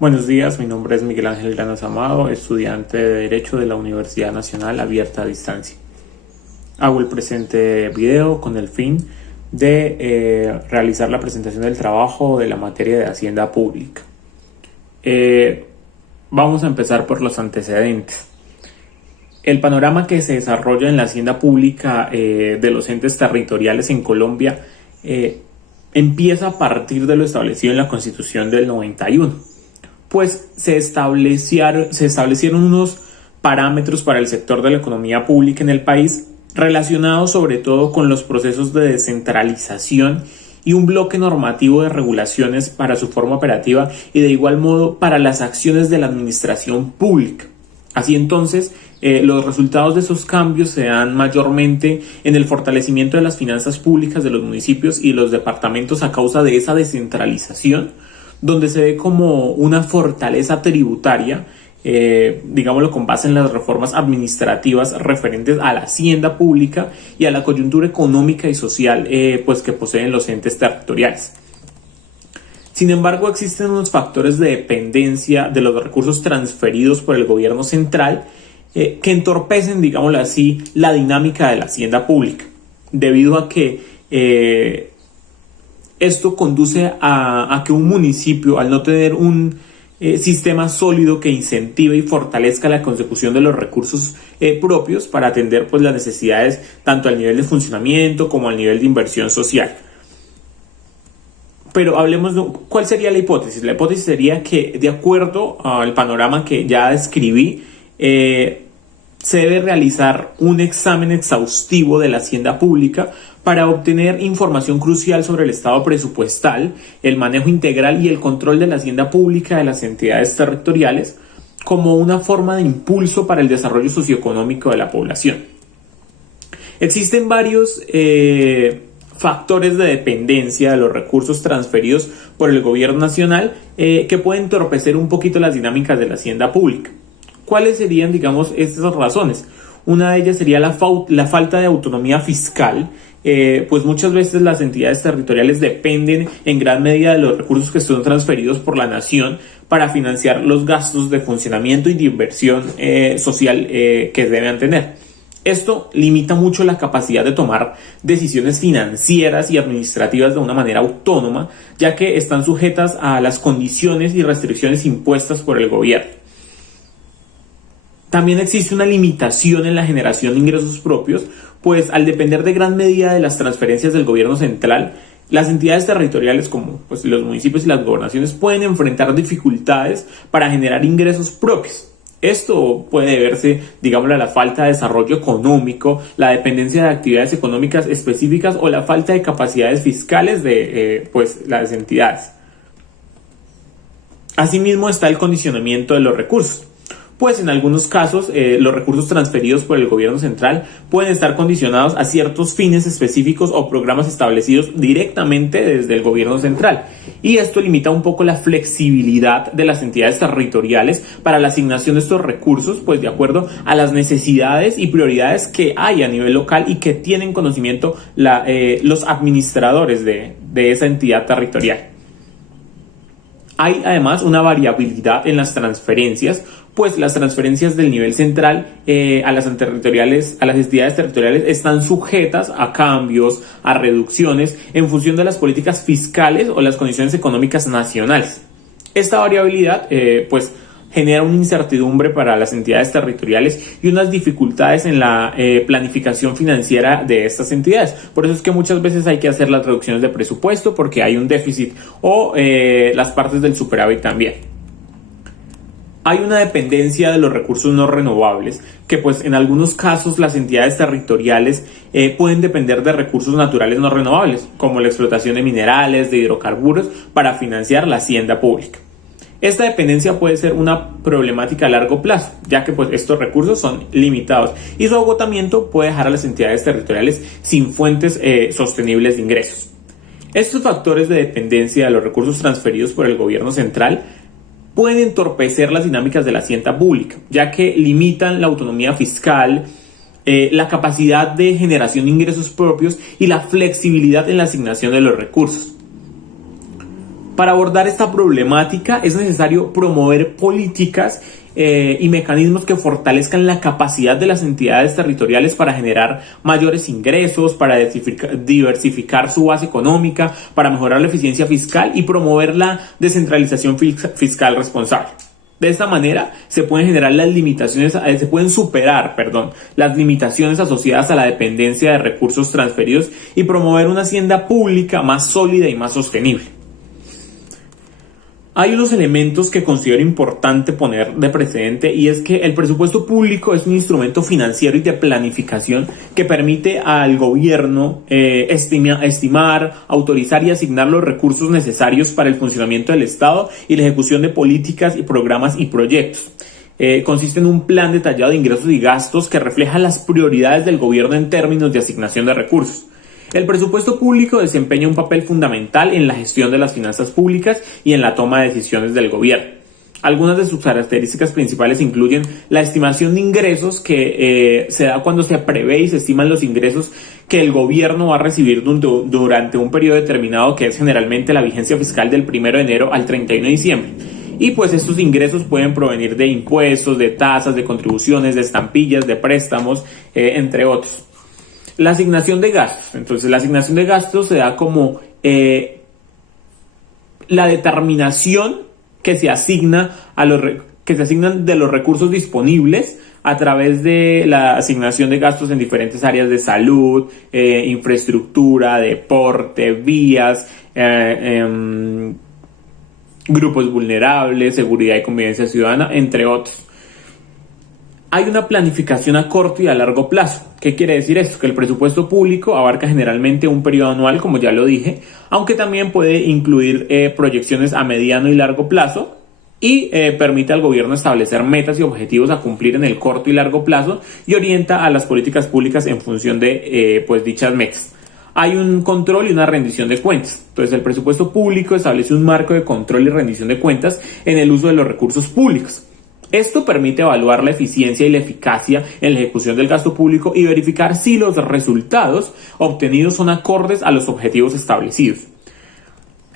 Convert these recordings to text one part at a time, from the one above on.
Buenos días, mi nombre es Miguel Ángel Llanos Amado, estudiante de Derecho de la Universidad Nacional Abierta a Distancia. Hago el presente video con el fin de realizar la presentación del trabajo de la materia de Hacienda Pública. Vamos a empezar por los antecedentes. El panorama que se desarrolla en la Hacienda Pública de los entes territoriales en Colombia empieza a partir de lo establecido en la Constitución del 91. Pues se establecieron unos parámetros para el sector de la economía pública en el país relacionados sobre todo con los procesos de descentralización y un bloque normativo de regulaciones para su forma operativa y de igual modo para las acciones de la administración pública. Así entonces, los resultados de esos cambios se dan mayormente en el fortalecimiento de las finanzas públicas de los municipios y los departamentos a causa de esa descentralización, donde se ve como una fortaleza tributaria, digámoslo con base en las reformas administrativas referentes a la hacienda pública y a la coyuntura económica y social pues que poseen los entes territoriales. Sin embargo, existen unos factores de dependencia de los recursos transferidos por el gobierno central que entorpecen, digámoslo así, la dinámica de la hacienda pública, debido a que esto conduce a que un municipio, al no tener un sistema sólido que incentive y fortalezca la consecución de los recursos propios para atender pues, las necesidades tanto al nivel de funcionamiento como al nivel de inversión social. Pero hablemos de cuál sería la hipótesis. La hipótesis sería que, de acuerdo al panorama que ya describí, se debe realizar un examen exhaustivo de la hacienda pública para obtener información crucial sobre el estado presupuestal, el manejo integral y el control de la hacienda pública de las entidades territoriales como una forma de impulso para el desarrollo socioeconómico de la población. Existen varios factores de dependencia de los recursos transferidos por el gobierno nacional que pueden entorpecer un poquito las dinámicas de la hacienda pública. ¿Cuáles serían, digamos, estas razones? Una de ellas sería la falta de autonomía fiscal, pues muchas veces las entidades territoriales dependen en gran medida de los recursos que son transferidos por la nación para financiar los gastos de funcionamiento y de inversión social que deben tener. Esto limita mucho la capacidad de tomar decisiones financieras y administrativas de una manera autónoma, ya que están sujetas a las condiciones y restricciones impuestas por el gobierno. También existe una limitación en la generación de ingresos propios, pues al depender de gran medida de las transferencias del gobierno central, las entidades territoriales como pues, los municipios y las gobernaciones pueden enfrentar dificultades para generar ingresos propios. Esto puede deberse, digamos, a la falta de desarrollo económico, la dependencia de actividades económicas específicas o la falta de capacidades fiscales de pues, las entidades. Asimismo está el condicionamiento de los recursos. Pues en algunos casos los recursos transferidos por el gobierno central pueden estar condicionados a ciertos fines específicos o programas establecidos directamente desde el gobierno central. Y esto limita un poco la flexibilidad de las entidades territoriales para la asignación de estos recursos, pues de acuerdo a las necesidades y prioridades que hay a nivel local y que tienen conocimiento los administradores de esa entidad territorial. Hay además una variabilidad en las transferencias, pues las transferencias del nivel central a las entidades territoriales están sujetas a cambios, a reducciones en función de las políticas fiscales o las condiciones económicas nacionales. Esta variabilidad pues genera una incertidumbre para las entidades territoriales y unas dificultades en la planificación financiera de estas entidades. Por eso es que muchas veces hay que hacer las reducciones de presupuesto porque hay un déficit o las partes del superávit también. Hay una dependencia de los recursos no renovables, que pues en algunos casos las entidades territoriales pueden depender de recursos naturales no renovables, como la explotación de minerales, de hidrocarburos, para financiar la hacienda pública. Esta dependencia puede ser una problemática a largo plazo, ya que pues estos recursos son limitados y su agotamiento puede dejar a las entidades territoriales sin fuentes sostenibles de ingresos. Estos factores de dependencia de los recursos transferidos por el gobierno central pueden entorpecer las dinámicas de la hacienda pública, ya que limitan la autonomía fiscal, la capacidad de generación de ingresos propios y la flexibilidad en la asignación de los recursos. Para abordar esta problemática es necesario promover políticas y mecanismos que fortalezcan la capacidad de las entidades territoriales para generar mayores ingresos, para diversificar su base económica, para mejorar la eficiencia fiscal y promover la descentralización fiscal responsable. De esta manera se pueden generar se pueden superar, las limitaciones asociadas a la dependencia de recursos transferidos y promover una hacienda pública más sólida y más sostenible. Hay unos elementos que considero importante poner de precedente, y es que el presupuesto público es un instrumento financiero y de planificación que permite al gobierno estimar, autorizar y asignar los recursos necesarios para el funcionamiento del Estado y la ejecución de políticas y programas y proyectos. Consiste en un plan detallado de ingresos y gastos que refleja las prioridades del gobierno en términos de asignación de recursos. El presupuesto público desempeña un papel fundamental en la gestión de las finanzas públicas y en la toma de decisiones del gobierno. Algunas de sus características principales incluyen la estimación de ingresos, que se da cuando se prevé y se estiman los ingresos que el gobierno va a recibir durante un periodo determinado, que es generalmente la vigencia fiscal del 1 de enero al 31 de diciembre. Y pues estos ingresos pueden provenir de impuestos, de tasas, de contribuciones, de estampillas, de préstamos, entre otros. La asignación de gastos. Entonces, la asignación de gastos se da como la determinación que se asignan de los recursos disponibles a través de la asignación de gastos en diferentes áreas de salud, infraestructura, deporte, vías, grupos vulnerables, seguridad y convivencia ciudadana, entre otros. Hay una planificación a corto y a largo plazo. ¿Qué quiere decir esto? Que el presupuesto público abarca generalmente un periodo anual, como ya lo dije, aunque también puede incluir proyecciones a mediano y largo plazo, y permite al gobierno establecer metas y objetivos a cumplir en el corto y largo plazo y orienta a las políticas públicas en función de dichas metas. Hay un control y una rendición de cuentas. Entonces, el presupuesto público establece un marco de control y rendición de cuentas en el uso de los recursos públicos. Esto permite evaluar la eficiencia y la eficacia en la ejecución del gasto público y verificar si los resultados obtenidos son acordes a los objetivos establecidos.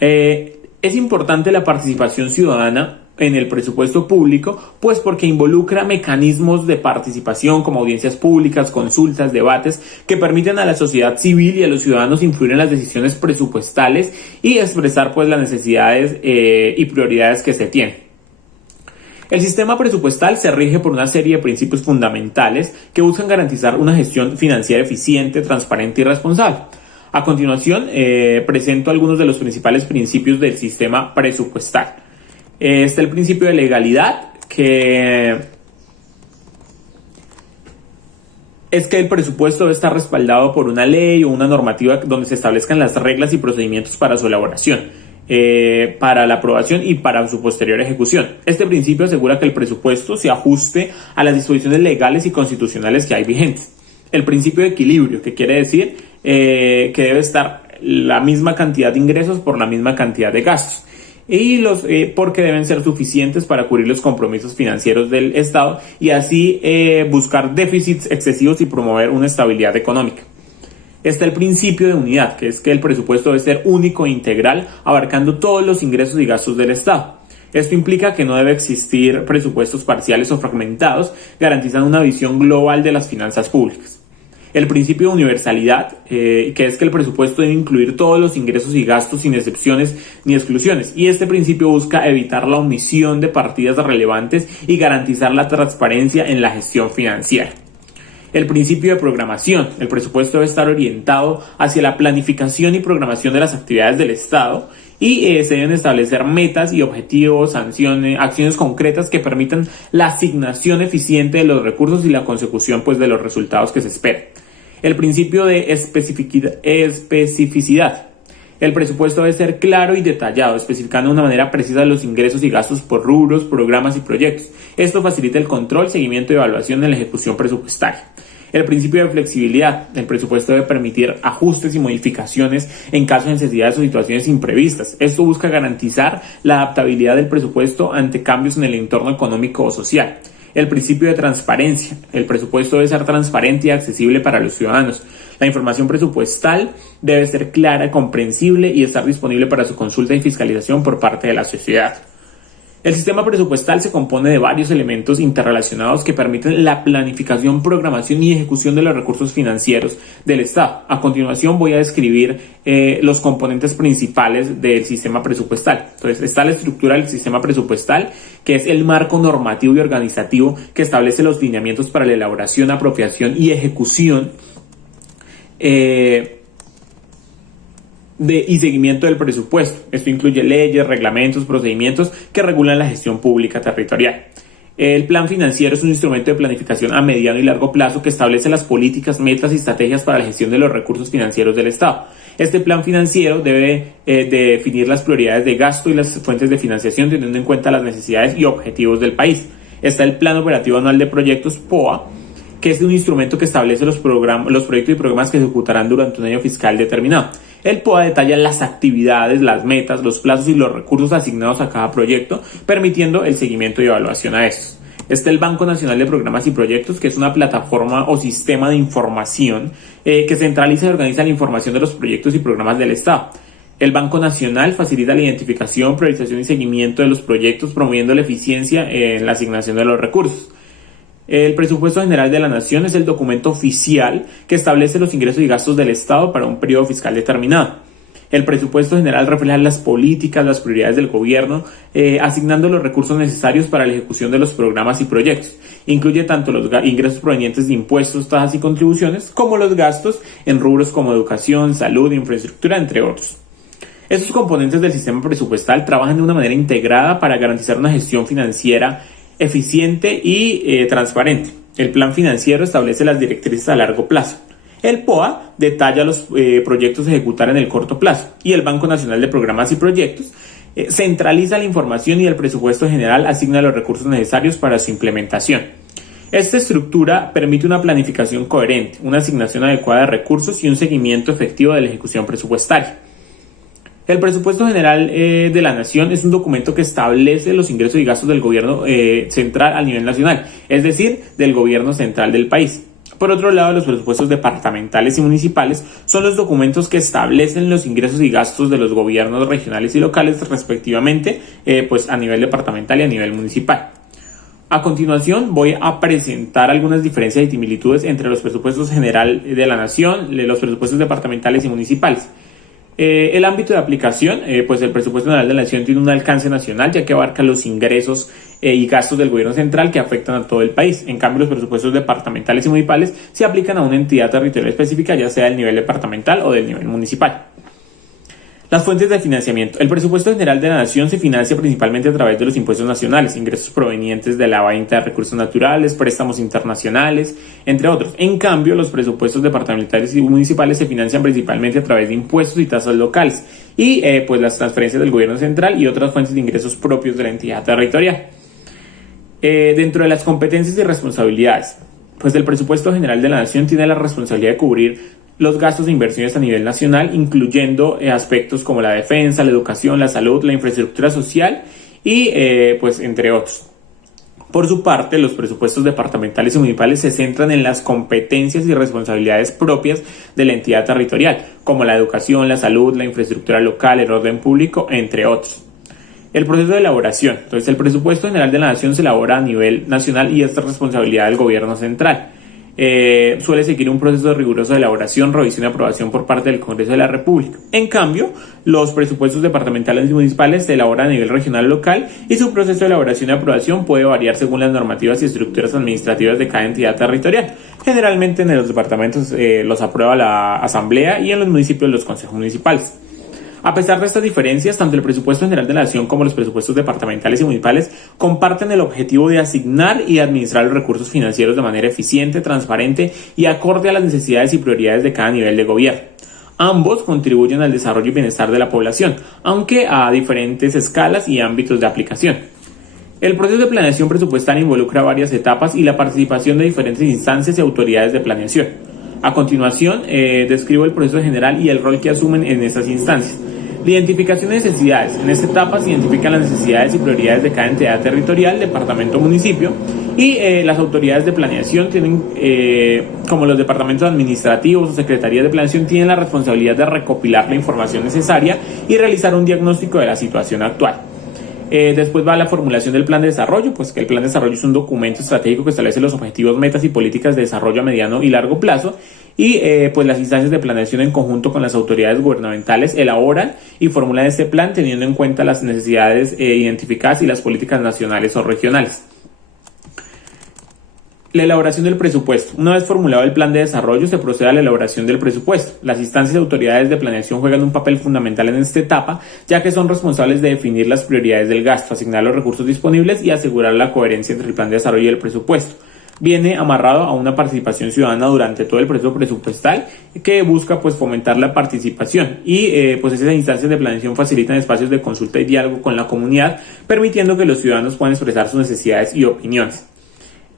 Es importante la participación ciudadana en el presupuesto público, pues porque involucra mecanismos de participación como audiencias públicas, consultas, debates, que permiten a la sociedad civil y a los ciudadanos influir en las decisiones presupuestales y expresar pues las necesidades y prioridades que se tienen. El sistema presupuestal se rige por una serie de principios fundamentales que buscan garantizar una gestión financiera eficiente, transparente y responsable. A continuación, presento algunos de los principales principios del sistema presupuestal. Está el principio de legalidad, que es que el presupuesto debe estar respaldado por una ley o una normativa donde se establezcan las reglas y procedimientos para su elaboración, para la aprobación y para su posterior ejecución. Este principio asegura que el presupuesto se ajuste a las disposiciones legales y constitucionales que hay vigentes. El principio de equilibrio, que quiere decir que debe estar la misma cantidad de ingresos por la misma cantidad de gastos, y porque deben ser suficientes para cubrir los compromisos financieros del Estado y así buscar déficits excesivos y promover una estabilidad económica. Está el principio de unidad, que es que el presupuesto debe ser único e integral, abarcando todos los ingresos y gastos del Estado. Esto implica que no debe existir presupuestos parciales o fragmentados, garantizando una visión global de las finanzas públicas. El principio de universalidad, que es que el presupuesto debe incluir todos los ingresos y gastos sin excepciones ni exclusiones, y este principio busca evitar la omisión de partidas relevantes y garantizar la transparencia en la gestión financiera. El principio de programación. El presupuesto debe estar orientado hacia la planificación y programación de las actividades del Estado y se deben establecer metas y objetivos, acciones concretas que permitan la asignación eficiente de los recursos y la consecución pues, de los resultados que se esperan. El principio de especificidad. El presupuesto debe ser claro y detallado, especificando de una manera precisa los ingresos y gastos por rubros, programas y proyectos. Esto facilita el control, seguimiento y evaluación de la ejecución presupuestaria. El principio de flexibilidad. El presupuesto debe permitir ajustes y modificaciones en caso de necesidades o situaciones imprevistas. Esto busca garantizar la adaptabilidad del presupuesto ante cambios en el entorno económico o social. El principio de transparencia. El presupuesto debe ser transparente y accesible para los ciudadanos. La información presupuestal debe ser clara, comprensible y estar disponible para su consulta y fiscalización por parte de la sociedad. El sistema presupuestal se compone de varios elementos interrelacionados que permiten la planificación, programación y ejecución de los recursos financieros del Estado. A continuación voy a describir los componentes principales del sistema presupuestal. Entonces está la estructura del sistema presupuestal, que es el marco normativo y organizativo que establece los lineamientos para la elaboración, apropiación y ejecución y seguimiento del presupuesto. Esto incluye leyes, reglamentos, procedimientos que regulan la gestión pública territorial. El plan financiero es un instrumento de planificación a mediano y largo plazo que establece las políticas, metas y estrategias para la gestión de los recursos financieros del Estado. Este plan financiero debe de definir las prioridades de gasto y las fuentes de financiación teniendo en cuenta las necesidades y objetivos del país. Está el Plan Operativo Anual de Proyectos, POA, que es un instrumento que establece los proyectos y programas que se ejecutarán durante un año fiscal determinado. El POA detalla las actividades, las metas, los plazos y los recursos asignados a cada proyecto, permitiendo el seguimiento y evaluación a estos. Está el Banco Nacional de Programas y Proyectos, que es una plataforma o sistema de información que centraliza y organiza la información de los proyectos y programas del Estado. El Banco Nacional facilita la identificación, priorización y seguimiento de los proyectos, promoviendo la eficiencia en la asignación de los recursos. El Presupuesto General de la Nación es el documento oficial que establece los ingresos y gastos del Estado para un periodo fiscal determinado. El Presupuesto General refleja las políticas, las prioridades del gobierno, asignando los recursos necesarios para la ejecución de los programas y proyectos. Incluye tanto los ingresos provenientes de impuestos, tasas y contribuciones, como los gastos en rubros como educación, salud, infraestructura, entre otros. Estos componentes del sistema presupuestal trabajan de una manera integrada para garantizar una gestión financiera eficiente y transparente. El plan financiero establece las directrices a largo plazo. El POA detalla los proyectos a ejecutar en el corto plazo y el Banco Nacional de Programas y Proyectos centraliza la información y el presupuesto general asigna los recursos necesarios para su implementación. Esta estructura permite una planificación coherente, una asignación adecuada de recursos y un seguimiento efectivo de la ejecución presupuestaria. El Presupuesto General de la Nación es un documento que establece los ingresos y gastos del gobierno central a nivel nacional, es decir, del gobierno central del país. Por otro lado, los presupuestos departamentales y municipales son los documentos que establecen los ingresos y gastos de los gobiernos regionales y locales respectivamente, pues a nivel departamental y a nivel municipal. A continuación voy a presentar algunas diferencias y similitudes entre los presupuestos general de la Nación, los presupuestos departamentales y municipales. El ámbito de aplicación, pues el presupuesto general de la Nación tiene un alcance nacional ya que abarca los ingresos y gastos del gobierno central que afectan a todo el país. En cambio, los presupuestos departamentales y municipales se aplican a una entidad territorial específica, ya sea del nivel departamental o del nivel municipal. Las fuentes de financiamiento. El presupuesto general de la Nación se financia principalmente a través de los impuestos nacionales, ingresos provenientes de la venta de recursos naturales, préstamos internacionales, entre otros. En cambio, los presupuestos departamentales y municipales se financian principalmente a través de impuestos y tasas locales y pues las transferencias del gobierno central y otras fuentes de ingresos propios de la entidad territorial. Dentro de las competencias y responsabilidades, pues el presupuesto general de la Nación tiene la responsabilidad de cubrir los gastos de inversiones a nivel nacional, incluyendo aspectos como la defensa, la educación, la salud, la infraestructura social y pues entre otros. Por su parte, los presupuestos departamentales y municipales se centran en las competencias y responsabilidades propias de la entidad territorial, como la educación, la salud, la infraestructura local, el orden público, entre otros. El proceso de elaboración. Entonces, el presupuesto general de la Nación se elabora a nivel nacional y esta es responsabilidad del gobierno central. Suele seguir un proceso riguroso de elaboración, revisión y aprobación por parte del Congreso de la República. En cambio, los presupuestos departamentales y municipales se elaboran a nivel regional o local y su proceso de elaboración y aprobación puede variar según las normativas y estructuras administrativas de cada entidad territorial. Generalmente en los departamentos los aprueba la Asamblea y en los municipios los consejos municipales. A pesar de estas diferencias, tanto el presupuesto general de la Nación como los presupuestos departamentales y municipales comparten el objetivo de asignar y administrar los recursos financieros de manera eficiente, transparente y acorde a las necesidades y prioridades de cada nivel de gobierno. Ambos contribuyen al desarrollo y bienestar de la población, aunque a diferentes escalas y ámbitos de aplicación. El proceso de planeación presupuestaria involucra varias etapas y la participación de diferentes instancias y autoridades de planeación. A continuación, describo el proceso general y el rol que asumen en estas instancias. La identificación de necesidades. En esta etapa se identifican las necesidades y prioridades de cada entidad territorial, departamento o municipio, y las autoridades de planeación tienen, como los departamentos administrativos o secretarías de planeación, tienen la responsabilidad de recopilar la información necesaria y realizar un diagnóstico de la situación actual. Después va la formulación del plan de desarrollo, pues que el plan de desarrollo es un documento estratégico que establece los objetivos, metas y políticas de desarrollo a mediano y largo plazo, y pues las instancias de planeación en conjunto con las autoridades gubernamentales elaboran y formulan este plan teniendo en cuenta las necesidades identificadas y las políticas nacionales o regionales. La elaboración del presupuesto. Una vez formulado el plan de desarrollo, se procede a la elaboración del presupuesto. Las instancias y autoridades de planeación juegan un papel fundamental en esta etapa, ya que son responsables de definir las prioridades del gasto, asignar los recursos disponibles y asegurar la coherencia entre el plan de desarrollo y el presupuesto. Viene amarrado a una participación ciudadana durante todo el proceso presupuestal que busca pues fomentar la participación y pues esas instancias de planeación facilitan espacios de consulta y diálogo con la comunidad, permitiendo que los ciudadanos puedan expresar sus necesidades y opiniones.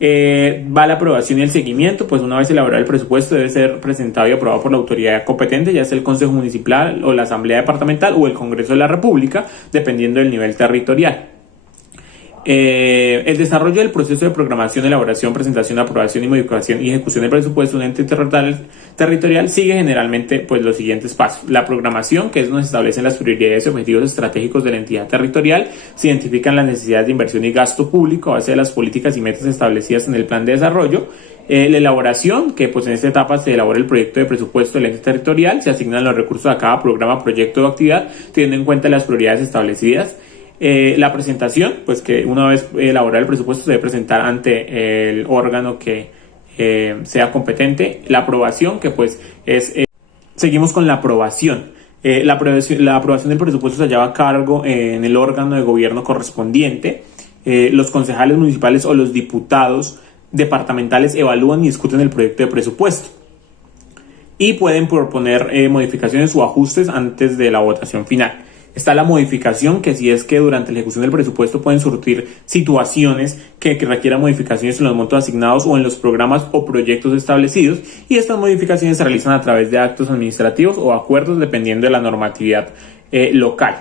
Va la aprobación y el seguimiento, pues una vez elaborado el presupuesto debe ser presentado y aprobado por la autoridad competente, ya sea el Consejo Municipal o la Asamblea Departamental o el Congreso de la República, dependiendo del nivel territorial. El desarrollo del proceso de programación, elaboración, presentación, aprobación y modificación y ejecución del presupuesto de un ente territorial sigue generalmente pues los siguientes pasos. La programación, que es donde se establecen las prioridades y objetivos estratégicos de la entidad territorial, se identifican las necesidades de inversión y gasto público a base de las políticas y metas establecidas en el plan de desarrollo. La elaboración, que pues en esta etapa se elabora el proyecto de presupuesto del ente territorial, se asignan los recursos a cada programa, proyecto o actividad, teniendo en cuenta las prioridades establecidas. La presentación, pues que una vez elaborado el presupuesto se debe presentar ante el órgano que sea competente. La aprobación, que pues es... seguimos con la aprobación. La aprobación del presupuesto se lleva a cargo en el órgano de gobierno correspondiente. Los concejales municipales o los diputados departamentales evalúan y discuten el proyecto de presupuesto y pueden proponer modificaciones o ajustes antes de la votación final. Está la modificación, que si es que durante la ejecución del presupuesto pueden surgir situaciones que requieran modificaciones en los montos asignados o en los programas o proyectos establecidos, y estas modificaciones se realizan a través de actos administrativos o acuerdos dependiendo de la normatividad local.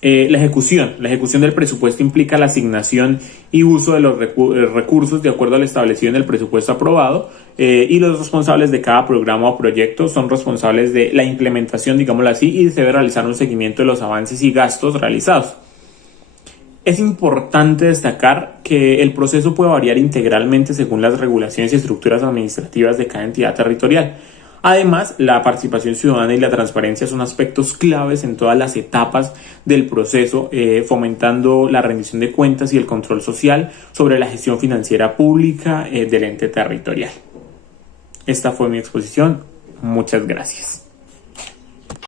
La ejecución del presupuesto implica la asignación y uso de los recursos de acuerdo al establecido en el presupuesto aprobado, y los responsables de cada programa o proyecto son responsables de la implementación, digámoslo así, y se debe realizar un seguimiento de los avances y gastos realizados. Es importante destacar que el proceso puede variar integralmente según las regulaciones y estructuras administrativas de cada entidad territorial. Además, la participación ciudadana y la transparencia son aspectos claves en todas las etapas del proceso, fomentando la rendición de cuentas y el control social sobre la gestión financiera pública del ente territorial. Esta fue mi exposición. Muchas gracias.